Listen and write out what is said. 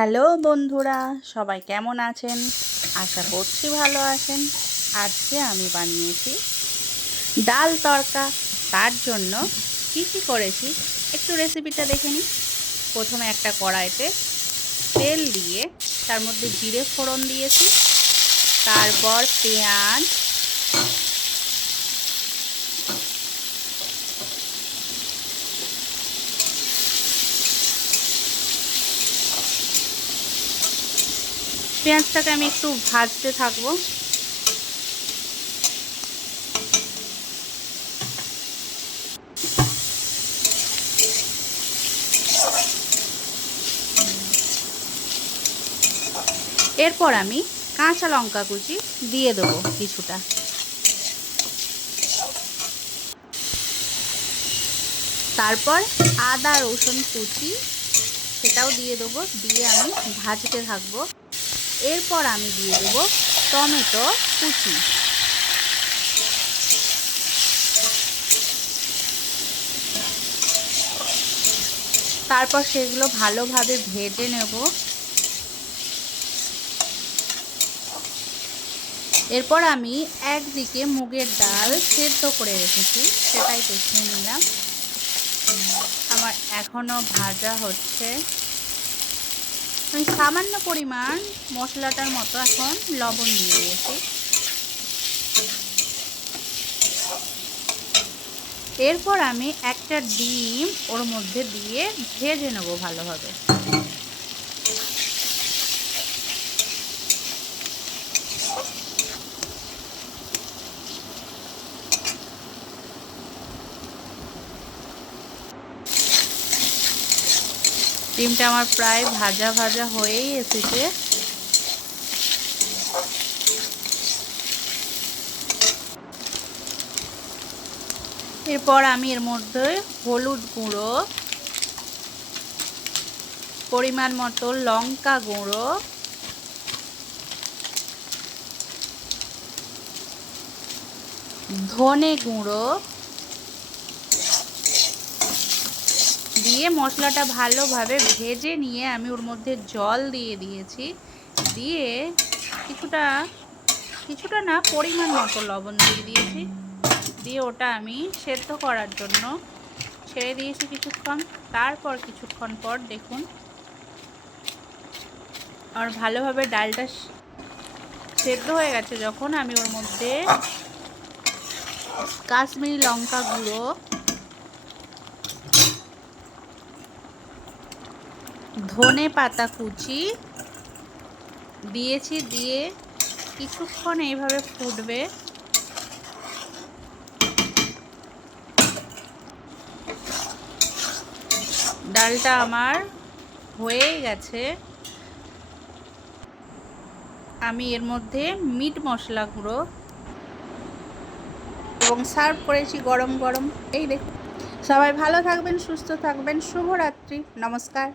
Hello বন্ধুরা, সবাই কেমন আছেন? আশা করছি ভালো আছেন। আজকে আমি বানিয়েছি ডাল তড়কা। তার জন্য কী কী করেছি? একটু রেসিপিটা দেখে নিই। প্রথমে একটা কড়াইতে তেল দিয়ে তার মধ্যে জিরে ফোড়ন দিয়েছি। তারপর পেঁয়াজ পেঁয়াজটাকে আমি একটু ভাজতে থাকব। এরপর আমি কাঁচা লঙ্কা কুচি দিয়ে দেবো কিছুটা। তারপর আদা রসুন কুচি, সেটাও দিয়ে দেবো, দিয়ে আমি ভাজতে থাকব। এরপর আমি দিয়ে দেব টমেটো কুচি। তারপর সেগুলো ভালোভাবে ভেজে নেব। এরপর আমি একদিকে মুগের ডাল সেদ্ধ করে রেখেছি, সেটাই দেখিয়ে নিলাম। আমার এখনও ভাজা হচ্ছে। আমি সামান্য পরিমাণ মশলাটার মতো এখন লবণ দিয়ে দিয়েছি। এরপর আমি একটা ডিম ওর মধ্যে দিয়ে ভেজে নেব ভালোভাবে। ডিমটা আমার প্রায় ভাজা ভাজা হয়েই এসেছে। এরপর আমি এর মধ্যে হলুদ গুঁড়ো, পরিমাণ মতো লঙ্কা গুঁড়ো, ধনে গুঁড়ো দিয়ে মশলাটা ভালোভাবে ভেজে নিয়ে আমি ওর মধ্যে জল দিয়ে দিয়েছি। দিয়ে কিছুটা কিছুটা না পরিমাণ মতো লবণ দিয়ে দিয়েছি। দিয়ে ওটা আমি সেদ্ধ করার জন্য ছেড়ে দিয়েছি কিছুক্ষণ। তারপর কিছুক্ষণ পর দেখুন, আর ভালোভাবে ডালটা সেদ্ধ হয়ে গেছে যখন আমি ওর মধ্যে কাশ্মীরি লঙ্কা গুঁড়ো ধনে পাতা কুচি, দিয়েছি দিয়ে কিছুক্ষণ এইভাবে ফুটবে। ডালটা আমার হয়ে গেছে। আমি এর মধ্যে মিট মশলা গুঁড়ো এবং সার্ভ করেছি গরম গরম। এই দেখুন। সবাই ভালো থাকবেন, সুস্থ থাকবেন। শুভরাত্রি। নমস্কার।